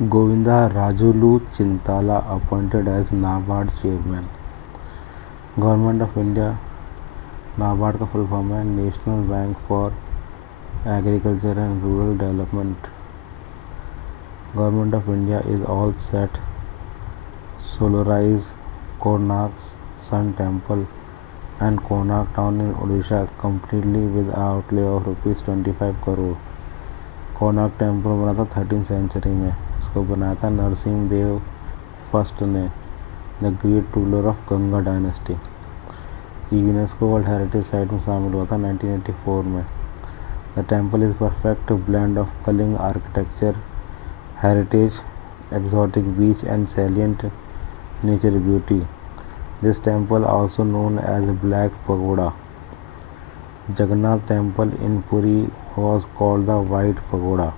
Govinda Rajulu Chintala appointed as NABARD chairman. Government of India NABARD का full form है national bank for agriculture and rural development. Government of India is all set solarise Konark sun temple and Konark town in Odisha completely with outlay of ₹25 crore. Konark temple बना था 13th century में. इसको बनाया था Narasimha Deva first ने, the great ruler of Ganga dynasty. UNESCO world heritage site में शामिल हुआ था 1984 में. The temple is perfect blend of Kalinga architecture, heritage, exotic beach and salient nature beauty. This temple also known as Black Pagoda. Jagannath Temple in Puri was called the White Pagoda.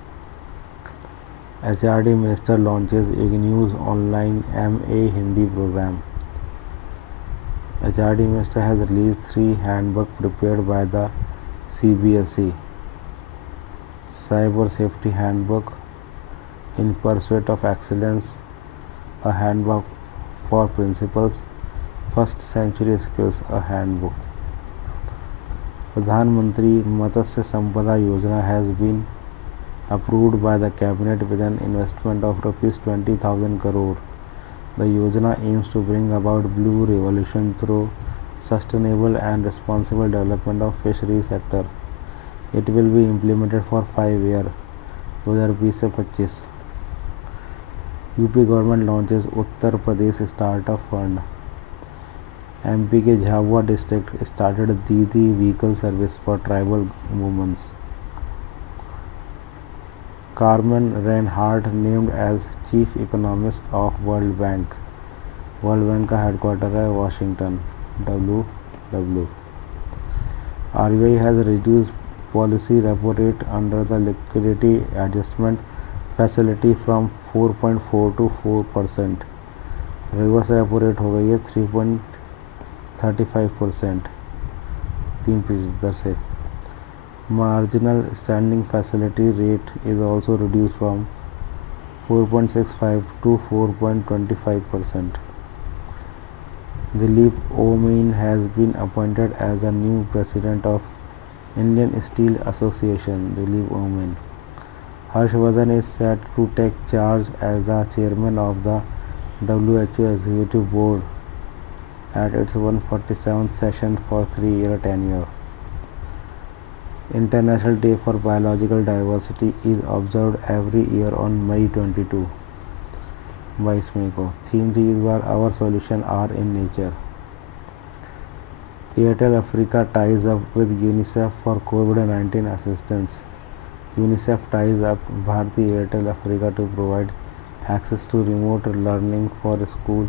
HRD Minister launches IGNOU's online MA Hindi program. HRD Minister has released 3 handbooks prepared by the CBSE. Cyber Safety Handbook, In Pursuit of Excellence, a handbook for principals, First Century Skills, a handbook. Pradhan Mantri Matsya Sampada Yojana has been approved by the cabinet with an investment of ₹20,000 crore. The Yojana aims to bring about blue revolution through sustainable and responsible development of fishery sector. It will be implemented for 5 years, 2020 से 25. UP government launches Uttar Pradesh startup fund. MP के Jhabua district started Didi vehicle service for tribal womens. Carmen Reinhart named as chief economist of world bank. World bank का headquarter है Washington, WW. RBI has reduced policy repo rate under the liquidity adjustment facility from 4.4 to 4%. Reverse repo rate हो गई है 3.35%, 3% दर से. Marginal standing facility rate is also reduce from 4.65 to 4.25%. Dilip Omin has been appointed as a new president of Indian Steel Association. Dilip Omin. Harshvardhan is set to take charge as the chairman of the WHO Executive Board at its 147th session for 3-year tenure. International Day for Biological Diversity is observed every year on May 22, 22 मई को. Theme थी इस बार Our Solution Are in Nature. Airtel Africa ties up with UNICEF for COVID-19 assistance. UNICEF ties up Bharti Airtel Africa to provide access to remote learning for school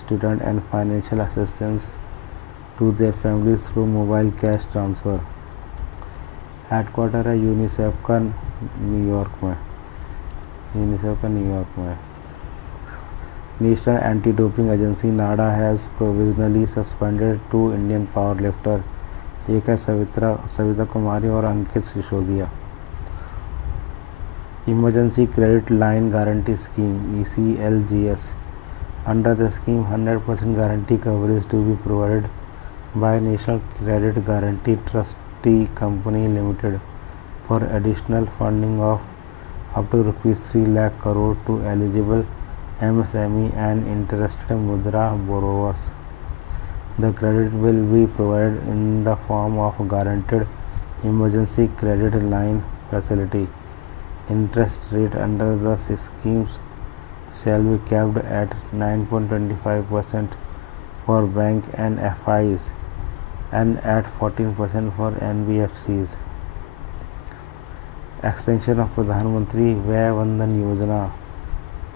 students and financial assistance to their families through mobile cash transfer. Headquarter है UNICEF का New York में. National anti doping agency NADA has provisionally suspended 2 Indian power lifter. एक है सविता कुमारी और Ankit Sisodia. Emergency credit line guarantee scheme ECLGS. Under the scheme 100% guarantee coverage to be provided by national credit guarantee trustee company limited for additional funding of up to ₹3 lakh crore to eligible MSME and interested Mudra borrowers. The credit will be provided in the form of guaranteed emergency credit line facility. Interest rate under the schemes shall be capped at 9.25% for bank and FIs and at 14% for NBFCs. Extension of प्रधानमंत्री वय वंदन योजना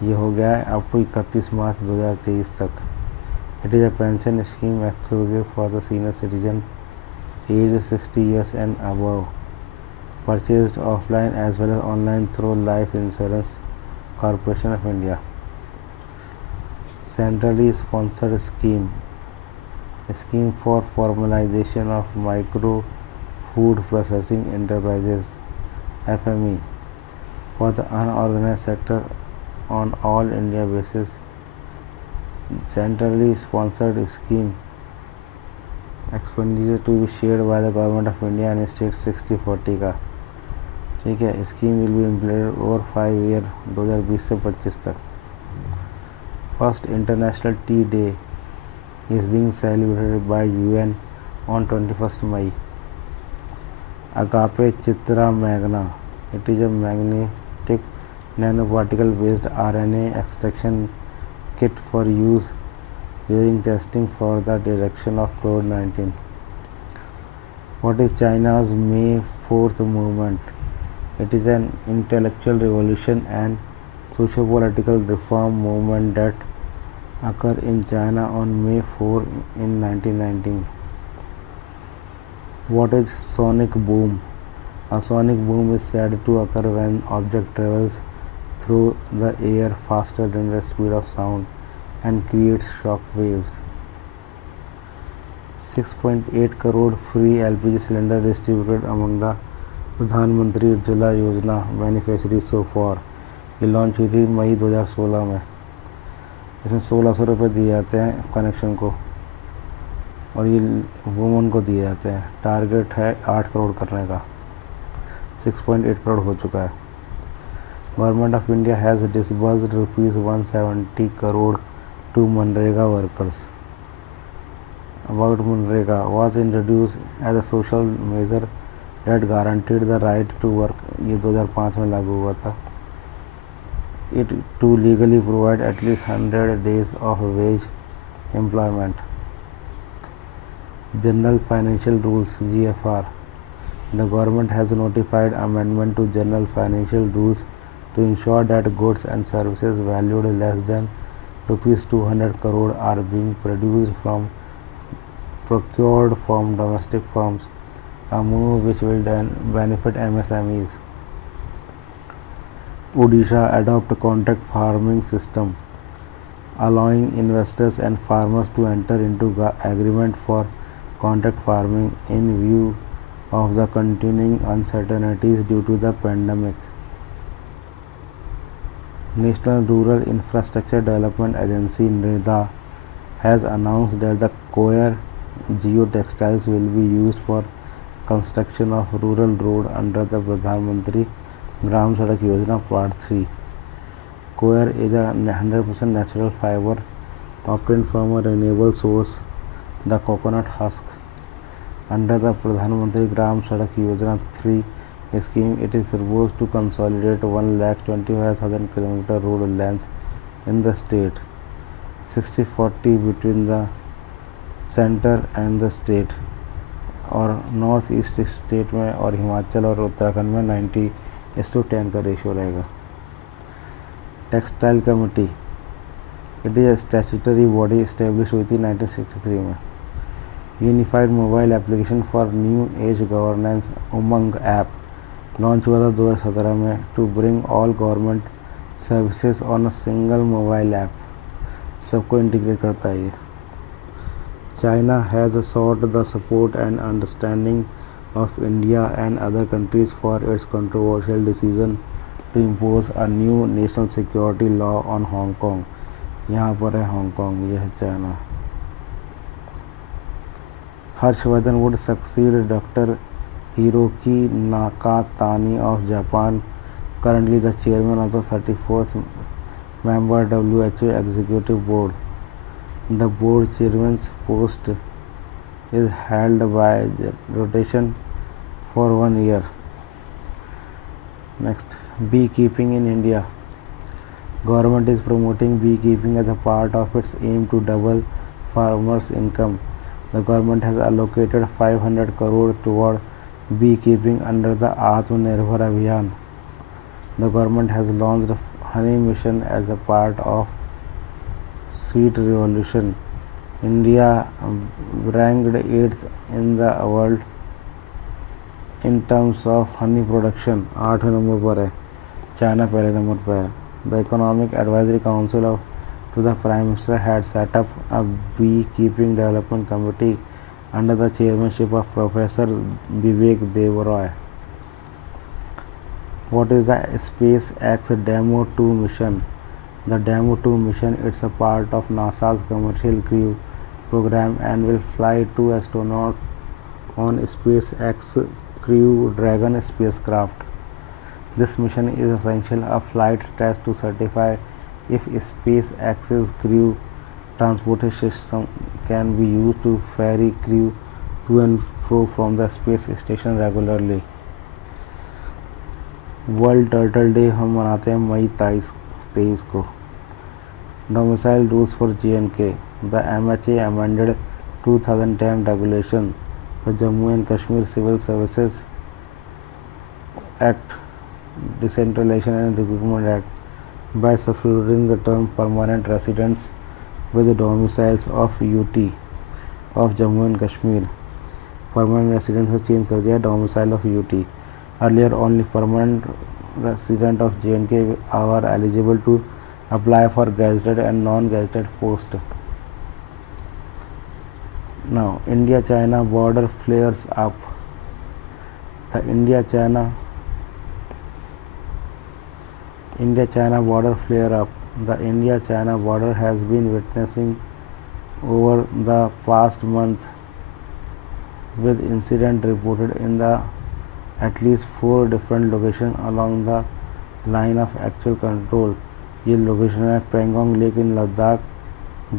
ये हो गया है up to 31 March 2023 तक. It is a pension scheme exclusive for the senior citizen age 60 years and above, purchased offline as well as online through Life Insurance Corporation of India. Centrally sponsored scheme for formalization of micro food processing enterprises FME for the unorganized sector on all India basis. Centrally sponsored scheme. Expenditure to be shared by the Government of India and State 60-40 का, ठीक है. Scheme will be implemented over 5 year 2020 से 25 तक. First international T day is being celebrated by UN on 21st May. Agape Chitra magna. It is a magnetic nanoparticle based RNA extraction kit for use during testing for the detection of COVID-19. What is China's May 4th movement? It is an intellectual revolution and socio-political reform movement that occurred in China on May 4 in 1919. What is sonic boom? A sonic boom is said to occur when object travels through the air faster than the speed of sound and creates shock waves. 6.8 crore free LPG cylinder distributed among the Pradhan Mantri Ujjwala Yojana beneficiaries so far. ये launch हुई थी मई 2016 में. इसमें 1600 रुपये दिए जाते हैं connection को और ये वुमन को दिए जाते हैं. टारगेट है 8 करोड़ करने का. 6.8 करोड़ हो चुका है. Government of India has disbursed ₹170 crore to MNREGA workers. About MNREGA was introduce as a social measure that guaranteed the right to work. ये 2005 में लागू हुआ था. It to legally provide at least 100 days of wage employment. General Financial Rules GFR. The government has notified amendment to General Financial Rules to ensure that goods and services valued less than ₹200 crore are being procured from domestic firms, a move which will then benefit MSMEs. Odisha adopt contract farming system, allowing investors and farmers to enter into agreement for contract farming in view of the continuing uncertainties due to the pandemic. National Rural Infrastructure Development Agency (NREDA) has announced that the Coir geotextiles will be used for construction of rural road under the Pradhan Mantri Gram Sadak Yojana Part 3. Coir is a 100% natural fiber obtained from a renewable source, the coconut husk. Under the Pradhan Mantri Gram Sadak Yojana 3 scheme, it is proposed to consolidate 1,25,000 km road length in the state, 60-40 between the center and the state. और north east state में और हिमाचल और उत्तराखंड में 90:10 का ratio रहेगा. Textile committee. It is statutory body establish हुई थी 1963 में. Unified mobile application for new age governance Umang app launch हुआ था 2017 में to bring all government services on a single mobile app. सबको इंटीग्रेट करता है ये. China has sought the support and understanding of India and other countries for its controversial decision to impose a new national security law on Hong Kong. यहाँ पर है Hong Kong, यह है China. Harshvardhan would succeed Dr. Hiroki Nakatani of Japan, currently the chairman of the 34th member WHO Executive Board. The board chairman's post is held by rotation for 1 year. Next, beekeeping in India. Government is promoting beekeeping as a part of its aim to double farmers' income. The government has allocated 500 crore toward beekeeping under the Atmanirbhar Abhiyan. The government has launched a honey mission as a part of Sweet Revolution. India ranked 8th in the world in terms of honey production. 8 number पर है. China पहले number पर है. The Economic Advisory Council to the Prime Minister had set up a beekeeping development committee under the chairmanship of Professor Vivek Dev-Roy. What is the SpaceX Demo 2 mission? The Demo 2 mission is a part of NASA's Commercial Crew program and will fly 2 astronauts on SpaceX Crew Dragon spacecraft. This mission is essentially a flight test to certify if SpaceX's Crew transportation system can be used to ferry crew to and fro from the space station regularly. World turtle day हम मनाते हैं मई 23 को. Domicile rules for JNK. The MHA amended 2010 regulation, the Jammu and Kashmir Civil Services Act, Decentralization and Recruitment Act, by substituting the term permanent residents with the domiciles of UT of Jammu and Kashmir. Permanent resident से change कर दिया domicile of UT. Earlier only permanent resident of JNK are eligible to apply for gazetted and non gazetted post. Now India China border flares up. The India China border flare up. The India China border has been witnessing over the past month with incident reported in the at least 4 different locations along the line of actual control. ये location है Pangong lake in Ladakh,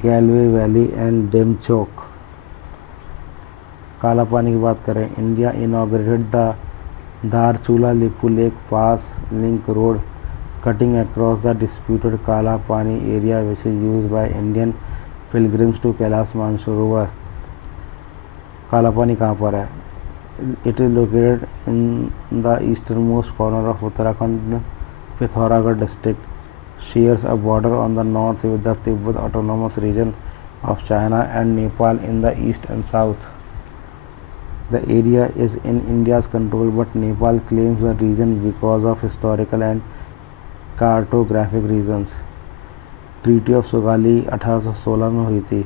Galwan valley and Demchok. Kalapani की बात करें, India inaugurated the Dharchula Lipulekh pass link road cutting across the disputed Kala Pani area which is used by Indian pilgrims to Kailash Mansarovar. काला पानी कहाँ पर है? It is located in the easternmost corner of Uttarakhand, Pithoragarh district. Shares a border on the north with the Tibet Autonomous Region of China and Nepal in the east and south. The area is in India's control, but Nepal claims the region because of historical and cartographic reasons. Treaty of Sugauli 1816 में हुई थी.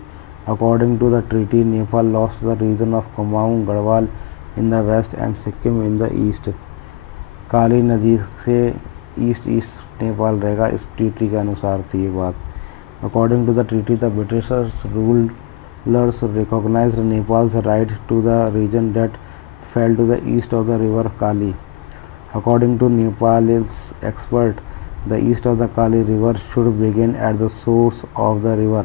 According to the treaty, Nepal lost the region of Kumaon Garhwal in the west and Sikkim in the east. Kali नदी से east Nepal रहेगा, इस treaty के अनुसार थी ये बात. According to the treaty, the Britishers rulers recognised Nepal's right to the region that fell to the east of the river Kali. According to Nepal's expert, the east of the Kali River should begin at the source of the river.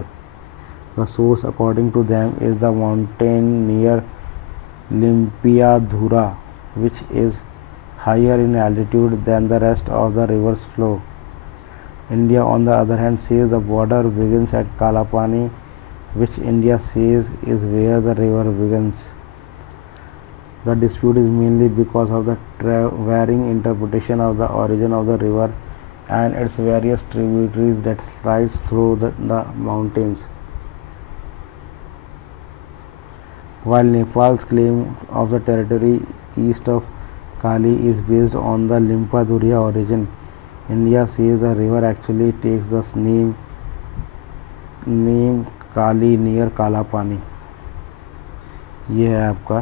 The source, according to them, is the mountain near Limpiadhura, which is higher in altitude than the rest of the river's flow. India, on the other hand, says the border begins at Kalapani, which India says is where the river begins. The dispute is mainly because of the varying interpretation of the origin of the river and its various tributaries that slice through the mountains. While Nepal's claim of the territory east of Kali is based on the Limpadhuria origin, India says the river actually takes the name Kali near काला पानी. ये है आपका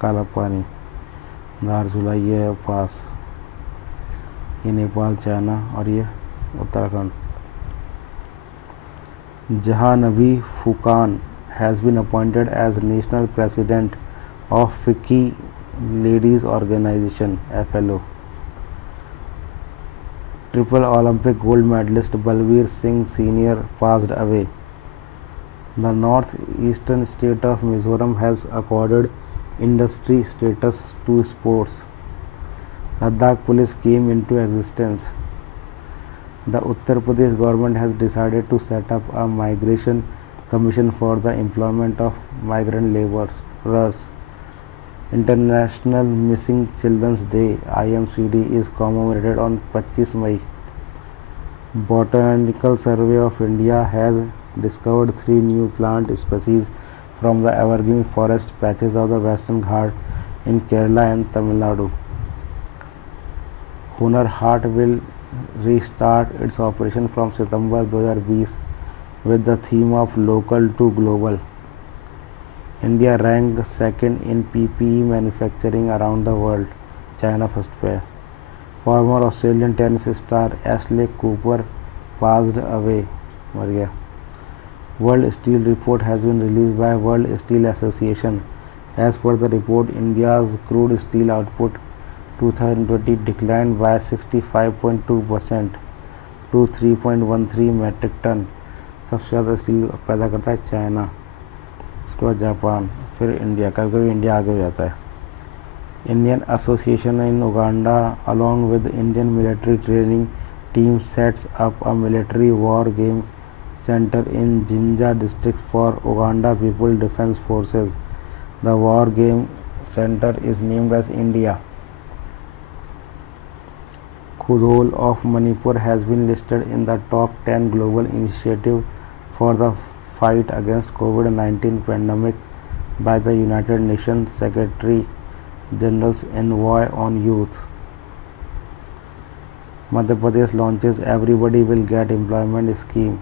काला पानी, धारचूला ये है पास, ये नेपाल, चाइना और ये Uttarakhand. Jahannavi Fuqan has been appointed as national president of FICCI Ladies Organization (FLO). Triple Olympic gold medalist Balbir Singh Sr. passed away. The northeastern state of Mizoram has accorded industry status to sports. Ladakh Police came into existence. The Uttar Pradesh government has decided to set up a migration commission for the employment of migrant laborers. International Missing Children's Day (IMCD) is commemorated on 25 May. Botanical Survey of India has discovered 3 new plant species from the evergreen forest patches of the Western Ghat in Kerala and Tamil Nadu. Hunar Haat will restart its operation from September 2020 with the theme of Local to Global. India ranked second in PPE manufacturing around the world. China first पे. Former Australian tennis star Ashley Cooper passed away, मर गया. World Steel report has been released by World Steel Association. As per the report, India's crude steel output 2020 declined by 65.2% to 3.13 metric ton. सबसे ज़्यादा steel पैदा करता है China, उसके बाद Japan, फिर इंडिया. कभी कभी इंडिया आगे हो जाता है. Indian Association in Uganda, along with Indian military training team, sets up a military war game center in Jinja district for Uganda People Defence Forces. The war game center is named as India. Khudol of Manipur has been listed in the top 10 global initiative for the fight against COVID-19 pandemic by the United Nations Secretary General's Envoy on Youth. Madhya Pradesh launches Everybody Will Get Employment scheme.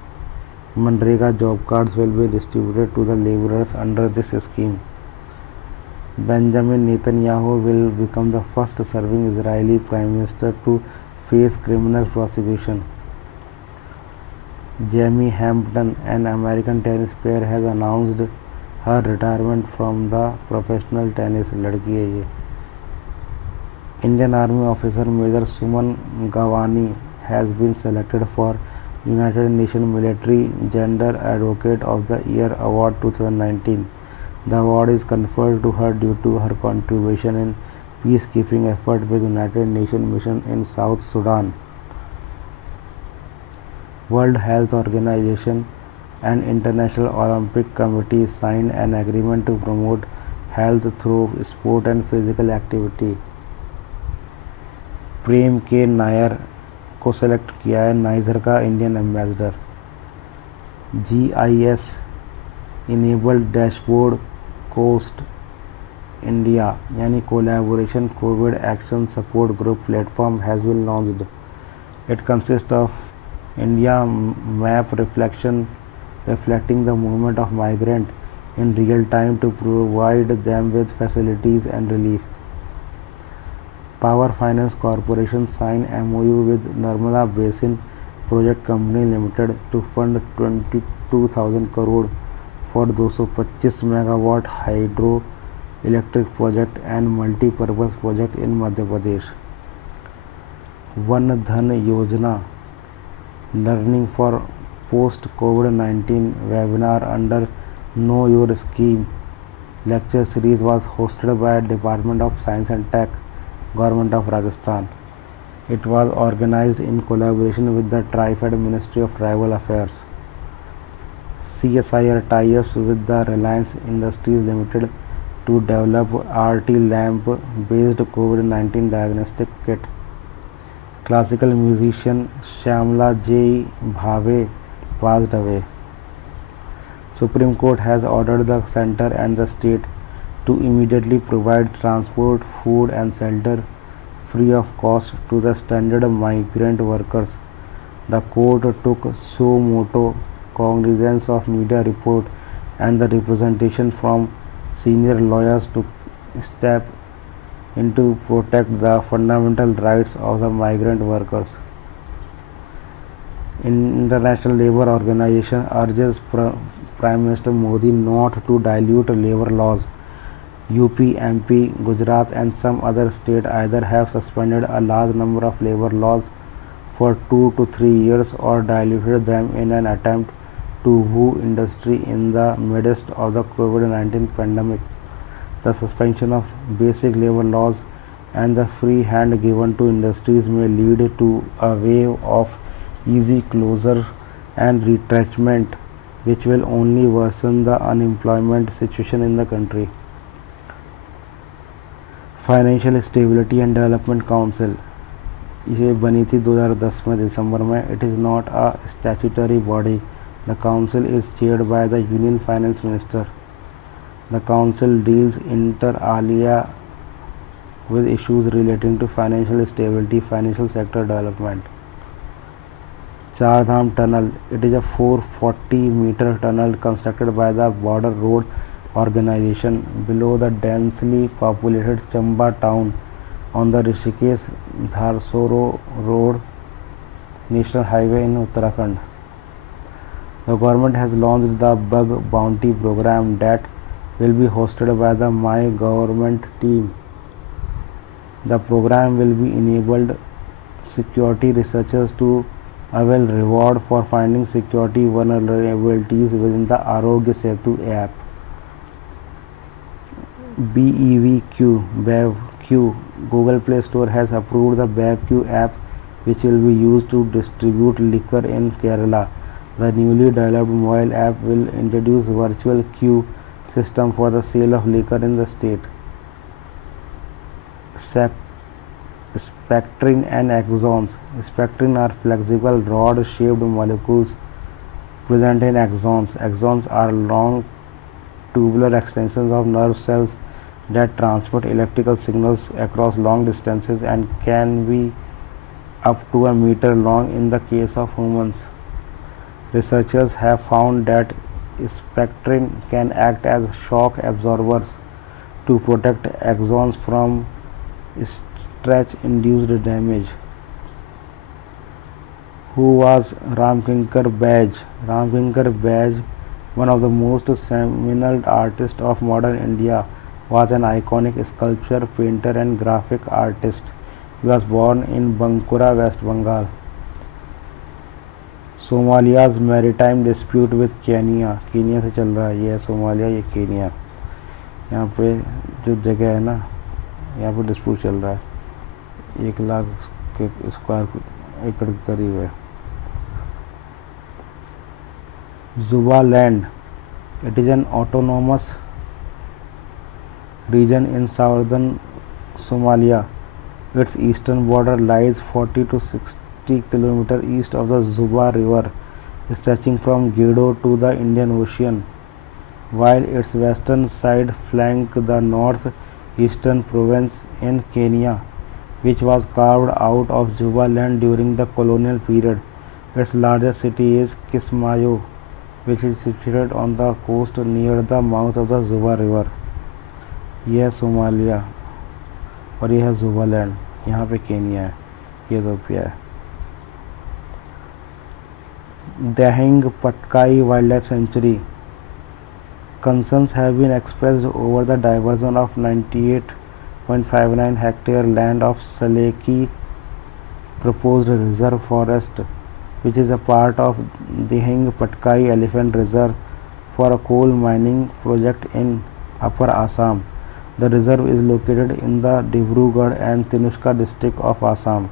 Manrega job cards will be distributed to the laborers under this scheme. Benjamin Netanyahu will become the first serving Israeli Prime Minister to face criminal prosecution. Jamie Hampton, an American tennis player, has announced her retirement from the professional tennis. लड़की है ये. Indian Army officer Major Suman Gawani has been selected for United Nations Military Gender Advocate of the Year Award 2019. The award is conferred to her due to her contribution in peacekeeping effort with United Nations mission in South Sudan. World Health Organization and International Olympic Committee signed an agreement to promote health through sport and physical activity. प्रेम के नायर को select किया है Niger का Indian ambassador. GIS enabled dashboard COAST India यानी collaboration COVID action support group platform has been launched. It consist of India map reflecting the movement of migrant in real time to provide them with facilities and relief. Power Finance Corporation signed MOU with Narmada Basin Project Company Limited to fund 22,000 crore for 225 megawatt hydro electric project and multi-purpose project in Madhya Pradesh. Van Dhan Yojana Learning for Post-COVID-19 webinar under Know Your Scheme lecture series was hosted by Department of Science and Tech, Government of Rajasthan. It was organized in collaboration with the Tri-Fed Ministry of Tribal Affairs. CSIR tie-ups with the Reliance Industries Limited to develop RT lamp based COVID-19 diagnostic kit. Classical musician Shyamala J. Bhave passed away. Supreme Court has ordered the center and the state to immediately provide transport, food and shelter free of cost to the stranded migrant workers. The court took suo motu cognizance of media report and the representation from senior lawyers to step in to protect the fundamental rights of the migrant workers. International Labour Organization urges Prime Minister Modi not to dilute labour laws. UP, MP, Gujarat and some other states either have suspended a large number of labour laws for 2 to 3 years or diluted them in an attempt to woo industry in the midst of the COVID-19 pandemic. The suspension of basic labour laws and the free hand given to industries may lead to a wave of easy closure and retrenchment, which will only worsen the unemployment situation in the country. Financial Stability and Development Council ये बनी थी 2010 में दिसंबर में. It is not a statutory body. The council is chaired by the Union Finance Minister. The council deals inter alia with issues relating to financial stability, financial sector development. Char Dham Tunnel. It is a 440-meter tunnel constructed by the Border Road Organization below the densely populated Chamba town on the Rishikesh-Dharsoro road national highway in Uttarakhand. The government has launched the Bug Bounty program that will be hosted by the My Government team. The program will be enabled security researchers to avail reward for finding security vulnerabilities within the Arogya Setu app. BEVQ Google Play Store has approved the BEVQ app, which will be used to distribute liquor in Kerala. The newly developed mobile app will introduce virtual queue system for the sale of liquor in the state. Spectrin and axons. Spectrin are flexible rod-shaped molecules present in axons. Axons are long tubular extensions of nerve cells that transmit electrical signals across long distances and can be up to a meter long in the case of humans. Researchers have found that spectrin can act as shock absorbers to protect axons from stretch-induced damage. Who was Ramkinkar Baij? Ramkinkar Baij, one of the most seminal artists of modern India, was an iconic sculptor, painter and graphic artist. He was born in Bankura, West Bengal. Somalia's maritime dispute with Kenya. Kenya से चल रहा है, ये Somalia, ये Kenya. यहाँ पे जो जगह है ना, यहाँ पे डिस्प्यूट चल रहा है. 1 लाख के स्क्वायर एकड़ के करीब है. Jubaland. It is an autonomous region in southern Somalia. Its eastern border lies 40 to 60 km east of the Juba River, stretching from Gedo to the Indian Ocean, while its western side flanks the north-eastern province in Kenya, which was carved out of Jubaland during the colonial period. Its largest city is Kismayo, which is situated on the coast near the mouth of the Juba River. यह Somalia और यह है जुबालैंड. यहाँ पे Kenya है, ये Ethiopia है. Dahing Patkai Wildlife Sanctuary. Concerns have been expressed over the diversion of 98.59 hectare land of Saleki proposed reserve forest, which is a part of Dahing Patkai Elephant Reserve for a coal mining project in Upper Assam. The reserve is located in the Dibrugarh and Tinushka district of Assam.